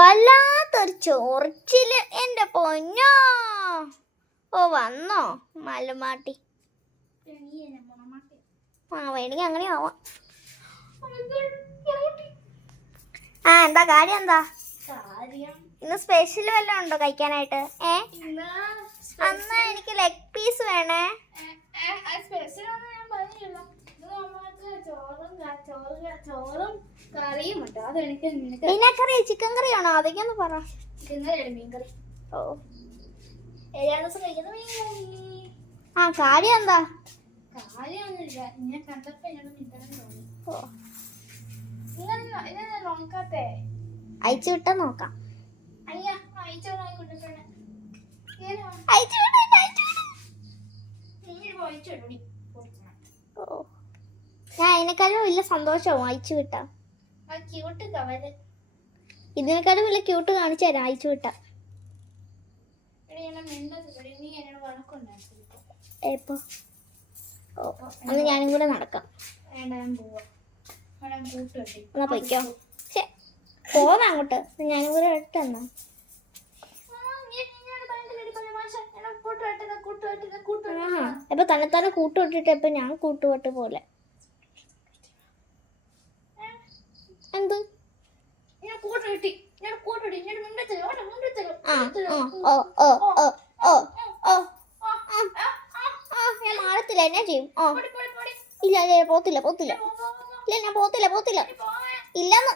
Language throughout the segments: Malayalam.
വല്ലാത്തൊരു ചൊറിച്ചില് എൻ്റെ പൊന്നോ. ഓ വന്നോ മലമാട്ടി. വേണമെങ്കിൽ അങ്ങനെ ആവാം. എന്താ കാര്യം? എന്താ ഇന്ന് സ്പെഷ്യൽ വല്ലതും ഉണ്ടോ കഴിക്കാനായിട്ട്? അന്ന് എനിക്ക് ലെഗ് പീസ് വേണേ. മീനക്കറി ചിക്കൻ കറിയാണോ? അതൊക്കെ ഒന്ന് പറ. ഓ കാര്യം എന്താ? അയച്ചു വിട്ടാ നോക്കാം. ഞാൻ അതിനേക്കാളും വലിയ സന്തോഷവും അയച്ചു വിട്ടാ. ഇതിനേക്കാളും വലിയ ക്യൂട്ട് കാണിച്ചു തരാം അയച്ചു വിട്ടാ. എപ്പോ? അന്ന് ഞാനും കൂടെ നടക്കാം. എന്നാ പൊയ്ക്കോ. പോവാ അങ്ങോട്ട്. ഞാനും കൂടെ ഇട്ടെന്നാ. ഇപ്പൊ തന്നെത്താനെ കൂട്ടുവിട്ടിട്ട് ഇപ്പൊ ഞാൻ കൂട്ടുവിട്ട് പോലെ. എന്ത്? ഞാൻ മാറത്തില്ല. എന്നാ ചെയ്യും? ഇല്ല പോത്തില്ല പോത്തില്ല. ഇല്ല ഞാൻ പോത്തില്ല പോത്തില്ല. ഇല്ലെന്ന്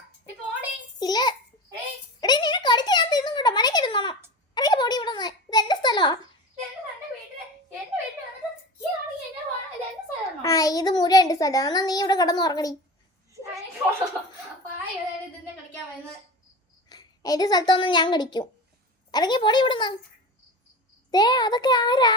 ഇല്ല. എടീ നിന്നെ കടിച്ച് ഞാൻ തിന്നും കേട്ടോ. മനക്കിരുന്നോണം. ഇറങ്ങി പോടി ഇവിടെ നിന്ന്. ഇത് എന്റെ സ്ഥലമാ. ഇത് മുഴുവൻ എന്റെ സ്ഥലം. എന്നാ നീ ഇവിടെ കിടന്ന് ഉറങ്ങടി. എന്റെ സ്ഥലത്തൊന്നും ഞാൻ കടിക്കും. ഇറങ്ങി പോടി ഇവിടുന്ന്. അതൊക്കെ ആരാ?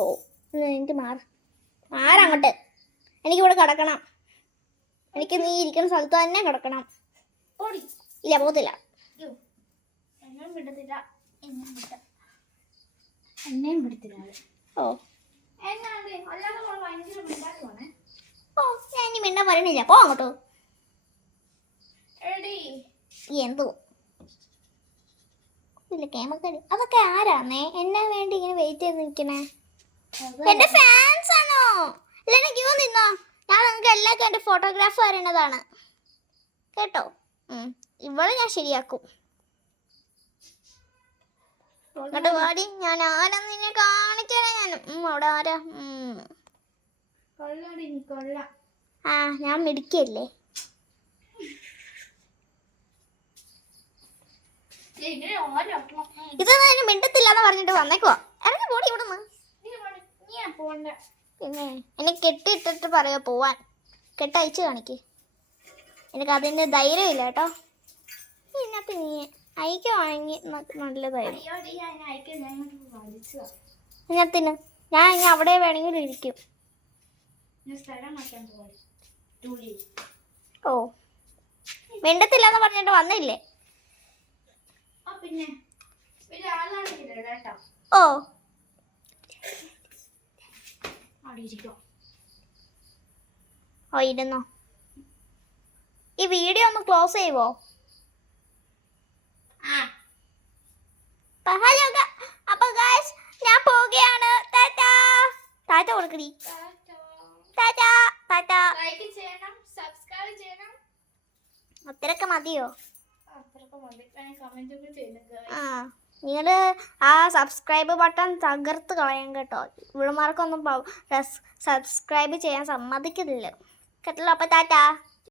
ഓ എനിക്ക് മാറങ്ങോട്ട്. എനിക്കിവിടെ കിടക്കണം. എനിക്ക് നീ ഇരിക്കുന്ന സ്ഥലത്ത് തന്നെ കിടക്കണം. ഇല്ല പോത്തില്ല. ഓ ഞാൻ ഇനി മിണ്ട പറയണില്ല. പോ അങ്ങോട്ടോ. എന്തോ ഇല്ല കേമക്കടി. അതൊക്കെ ആരാന്നേ എന്നെ വേണ്ടി ഇങ്ങനെ വെയിറ്റ് ചെയ്ത് നിൽക്കണേ? എന്റെ ഫാൻസ് ആണോ? ഇല്ലെന്നെ ക്യൂ നിന്നോ. ഞാൻ നിങ്ങൾക്ക് എല്ലാവർക്കും എൻ്റെ ഫോട്ടോഗ്രാഫ് വരേണ്ടതാണ് കേട്ടോ. ഇവളെ ഞാൻ ശരിയാക്കും. എന്നിട്ട് പാടി ഞാൻ ആരാന്ന് നിന്നെ കാണിക്കണേ. ഞാൻ അവിടെ ആരാ? ഞാൻ മിടിക്കല്ലേ. ഇതൊന്നും മിണ്ടത്തില്ലാന്ന് പറഞ്ഞിട്ട് വന്നേക്കുവാ. ഇറങ്ങി പോടി ഇവിടുന്ന്. പിന്നെ എന്നെ കെട്ടിയിട്ടിട്ട് പറയാ പോവാൻ. കെട്ടയച്ച് കാണിക്ക്. എനിക്ക് അതിൻ്റെ ധൈര്യമില്ല കേട്ടോ. ഇതിനകത്ത് നീ അയക്കുവാണെങ്കിൽ നല്ലതായിരുന്നു. ഇതിനകത്തിന് ഞാൻ ഇനി അവിടെ വേണമെങ്കിലും ഇരിക്കും. ഓ മിണ്ടത്തില്ലാന്ന് പറഞ്ഞിട്ട് വന്നില്ലേ? ഓ ഇരുന്നോ. ഈ വീഡിയോ ഒന്ന് ക്ലോസ് ചെയ്യുവോ? അപ്പൊ ഗൈസ് ഞാൻ പോവുകയാണ്. ടാറ്റാ ടാറ്റ കൊടുക്കടി. ടാറ്റാ ടാറ്റ. അത്രയൊക്കെ മതിയോ? നിങ്ങള് ആ സബ്സ്ക്രൈബ് ബട്ടൺ തകർത്ത് കളയാൻ കേട്ടോ. ഇവിടെമാർക്കൊന്നും സബ്സ്ക്രൈബ് ചെയ്യാൻ സമ്മതിക്കുന്നില്ല കേട്ടല്ലോ. അപ്പൊ ടാറ്റാ.